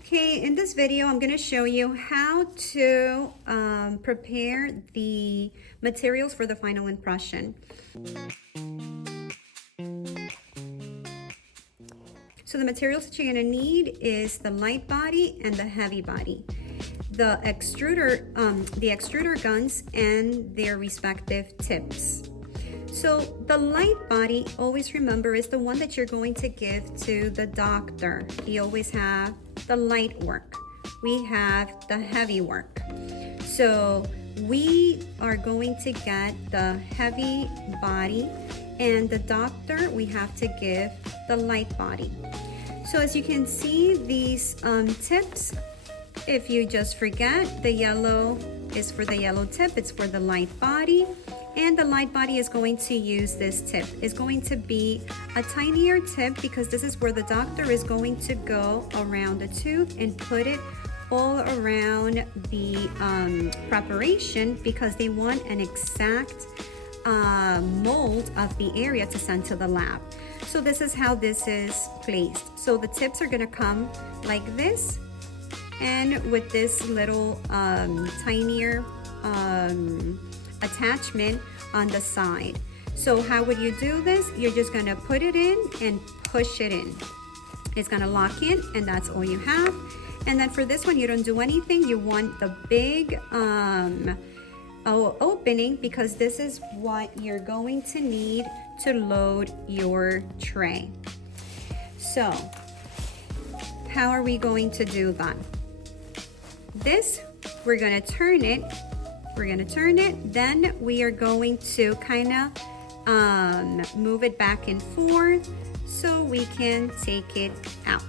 Okay, in this video, I'm going to show you how to prepare the materials for the final impression. So the materials that you're going to need is the light body and the heavy body, the extruder guns and their respective tips. So the light body, always remember, is the one that you're going to give to the doctor. You always have the light work. We have the heavy work. So we are going to get the heavy body, and the doctor, we have to give the light body. So as you can see, these tips, if you just forget, the yellow is for the yellow tip, it's for the light body. And the light body is going to use this tip. It's going to be a tinier tip because this is where the doctor is going to go around the tooth and put it all around the preparation, because they want an exact mold of the area to send to the lab. So this is how this is placed. So the tips are going to come like this, and with this little tinier attachment on the side. So how would you do this? You're just gonna put it in and push it in. It's gonna lock in, and that's all you have. And then for this one, you don't do anything. You want the big opening, because this is what you're going to need to load your tray. So how are we going to do that? This, we're gonna turn it. Then we are going to kind of move it back and forth so we can take it out,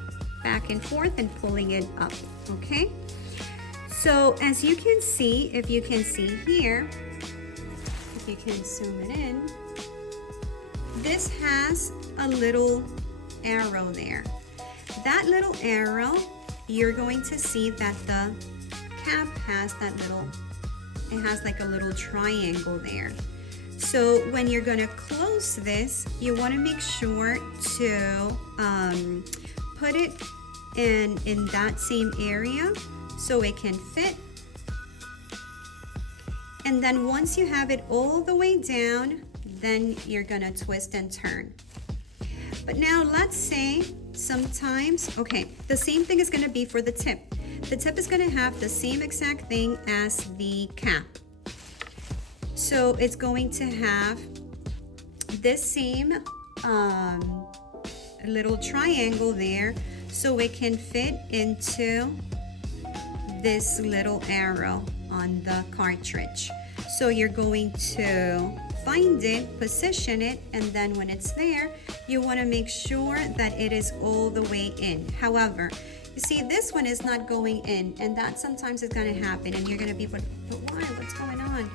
back and forth and pulling it up, okay? So as you can see, if you can see here, if you can zoom it in, this has a little arrow there. That little arrow, you're going to see that the cap has that little, it has like a little triangle there. So when you're gonna close this, you wanna make sure to put it in that same area so it can fit. And then once you have it all the way down, then you're gonna twist and turn. But now let's say sometimes, okay, the same thing is gonna be for the tip. The tip is going to have the same exact thing as the cap. So it's going to have this same little triangle there, so it can fit into this little arrow on the cartridge. So you're going to find it, position it, and then when it's there, you want to make sure that it is all the way in. However, you see, this one is not going in, and that sometimes is going to happen, and you're going to be, but why? What's going on?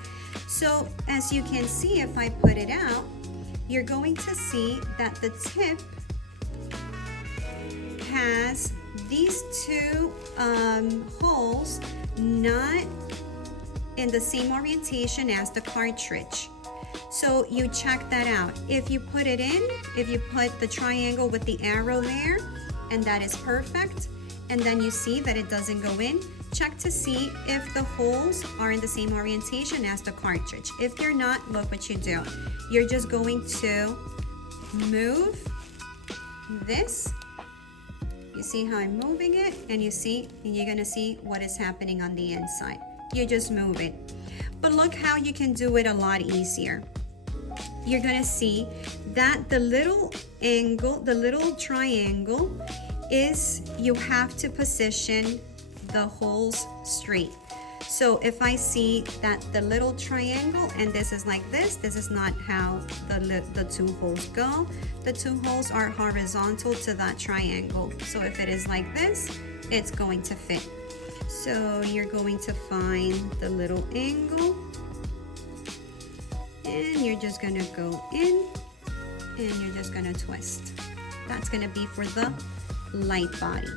So as you can see, if I put it out, you're going to see that the tip has these two holes not in the same orientation as the cartridge. So you check that out. If you put it in, if you put the triangle with the arrow there, and that is perfect, and then you see that it doesn't go in, check to see if the holes are in the same orientation as the cartridge. If they're not, look what you do. You're just going to move this. You see how I'm moving it, and you're gonna see what is happening on the inside. You just move it. But look how you can do it a lot easier. You're gonna see that the little angle, the little triangle, is you have to position the holes straight. So if I see that the little triangle, and this is like this is not how the two holes go. The two holes are horizontal to that triangle. So if it is like this, it's going to fit. So you're going to find the little angle, and you're just gonna go in, and you're just gonna twist. That's gonna be for the light body.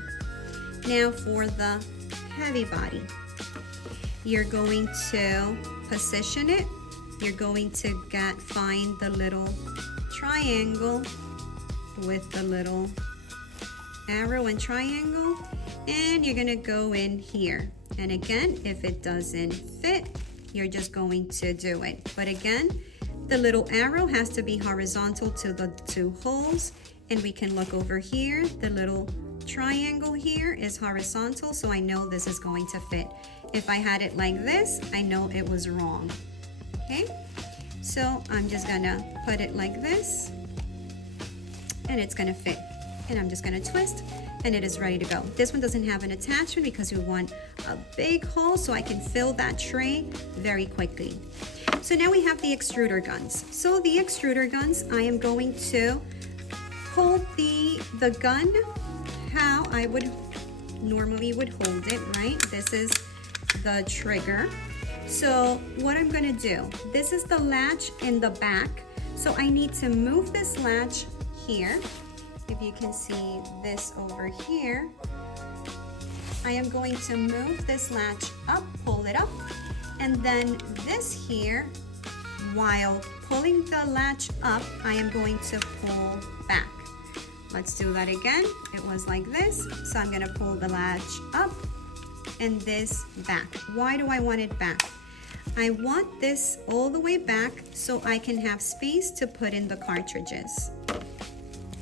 Now for the heavy body, you're going to position it. You're going to find the little triangle with the little arrow and triangle, and you're gonna go in here. And again, if it doesn't fit, you're just going to do it. But again, the little arrow has to be horizontal to the 2 holes, and we can look over here. The little triangle here is horizontal, so I know this is going to fit. If I had it like this, I know it was wrong. Okay, so I'm just gonna put it like this, and it's gonna fit. And I'm just gonna twist, and it is ready to go. This one doesn't have an attachment because we want a big hole so I can fill that tray very quickly. So now we have the extruder guns. So the extruder guns, I am going to hold the gun how I would normally hold it, right? This is the trigger. So what I'm gonna do, this is the latch in the back. So I need to move this latch here. If you can see this over here, I am going to move this latch up, pull it up, and then this here, while pulling the latch up, I am going to pull back. Let's do that again. It was like this, so I'm gonna pull the latch up and this back. Why do I want it back? I want this all the way back so I can have space to put in the cartridges.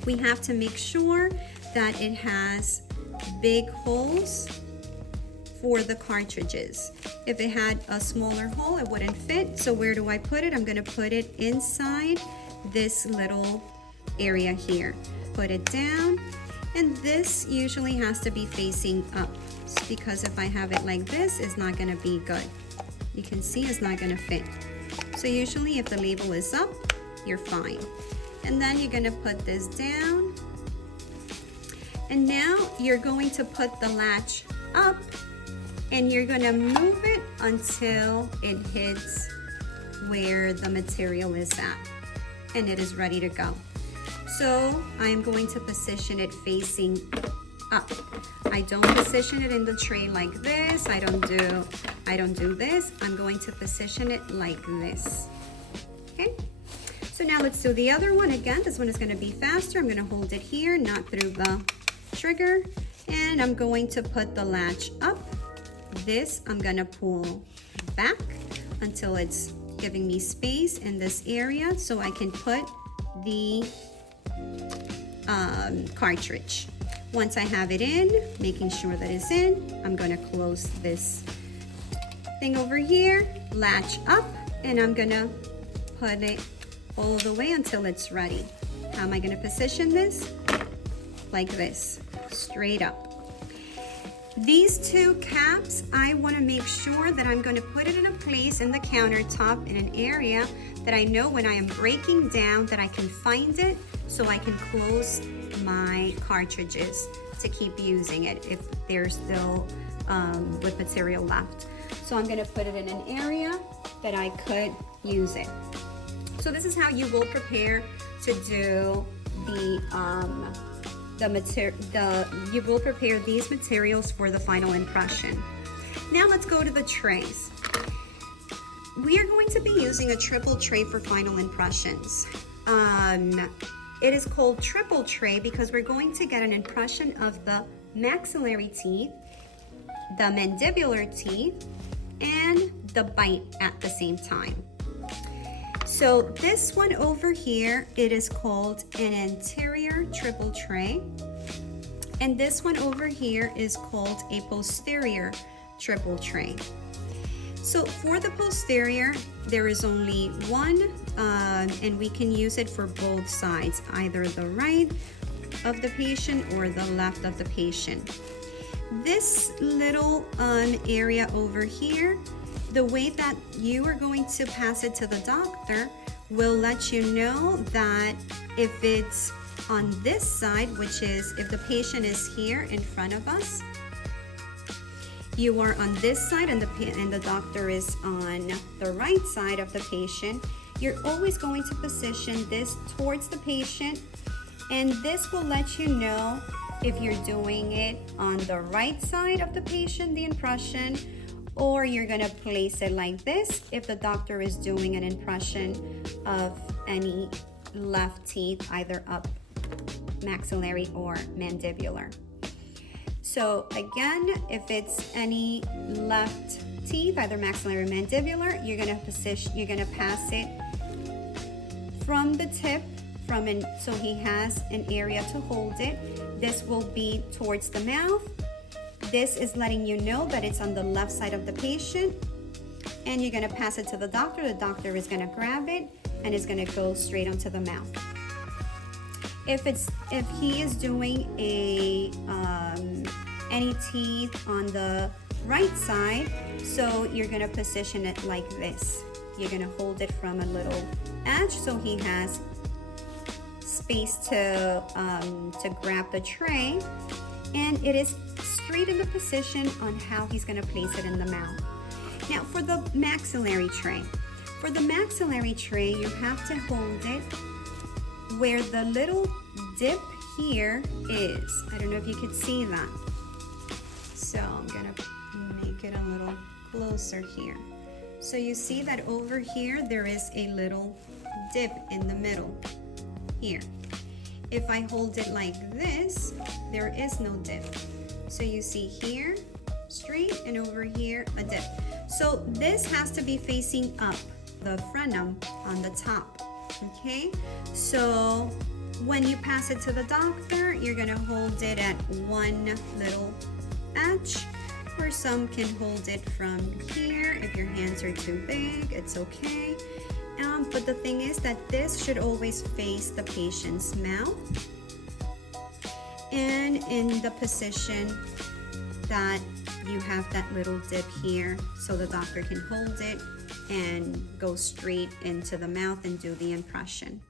We have to make sure that it has big holes for the cartridges. If it had a smaller hole, it wouldn't fit. So where do I put it? I'm gonna put it inside this little area here. Put it down, and this usually has to be facing up because if I have it like this, it's not gonna be good. You can see it's not gonna fit. So usually if the label is up, you're fine. And then you're gonna put this down. And now you're going to put the latch up and you're gonna move it until it hits where the material is at. And it is ready to go. So I am going to position it facing up. I don't position it in the tray like this. I don't do this. I'm going to position it like this. Okay? So now let's do the other one again. This one is going to be faster. I'm going to hold it here, not through the trigger. And I'm going to put the latch up. This I'm going to pull back until it's giving me space in this area so I can put the cartridge. Once I have it in, making sure that it's in, I'm going to close this thing over here, latch up, and I'm going to put it all the way until it's ready. How am I going to position this? Like this, straight up. These 2 caps, I want to make sure that I'm going to put it in a place in the countertop in an area that I know when I am breaking down that I can find it so I can close my cartridges to keep using it if there's still with material left. So I'm going to put it in an area that I could use it. So this is how you will prepare to do you will prepare these materials for the final impression. Now let's go to the trays. We are going to be using a triple tray for final impressions. It is called triple tray because we're going to get an impression of the maxillary teeth, the mandibular teeth, and the bite at the same time. So this one over here, it is called an anterior triple tray. And this one over here is called a posterior triple tray. So for the posterior, there is only one, and we can use it for both sides, either the right of the patient or the left of the patient. This little area over here, the way that you are going to pass it to the doctor will let you know that if it's on this side, which is if the patient is here in front of us, you are on this side and the doctor is on the right side of the patient, you're always going to position this towards the patient, and this will let you know if you're doing it on the right side of the patient, the impression, or you're gonna place it like this if the doctor is doing an impression of any left teeth, either up maxillary or mandibular. So again, if it's any left teeth, either maxillary or mandibular, you're gonna pass it from the tip, so he has an area to hold it. This will be towards the mouth. This is letting you know that it's on the left side of the patient, and you're gonna pass it to the doctor. The doctor is gonna grab it and it's gonna go straight onto the mouth. If he is doing any teeth on the right side, so you're gonna position it like this. You're gonna hold it from a little edge so he has space to grab the tray, and it is straight in the position on how he's gonna place it in the mouth. Now for the maxillary tray. For the maxillary tray, you have to hold it where the little dip here is. I don't know if you could see that. So I'm gonna make it a little closer here. So you see that over here, there is a little dip in the middle here. If I hold it like this, there is no dip. So you see here, straight, and over here, a dip. So this has to be facing up, the frenum on the top, okay? So when you pass it to the doctor, you're gonna hold it at one little edge, or some can hold it from here. If your hands are too big, it's okay. But the thing is that this should always face the patient's mouth and in the position that you have that little dip here, so the doctor can hold it and go straight into the mouth and do the impression.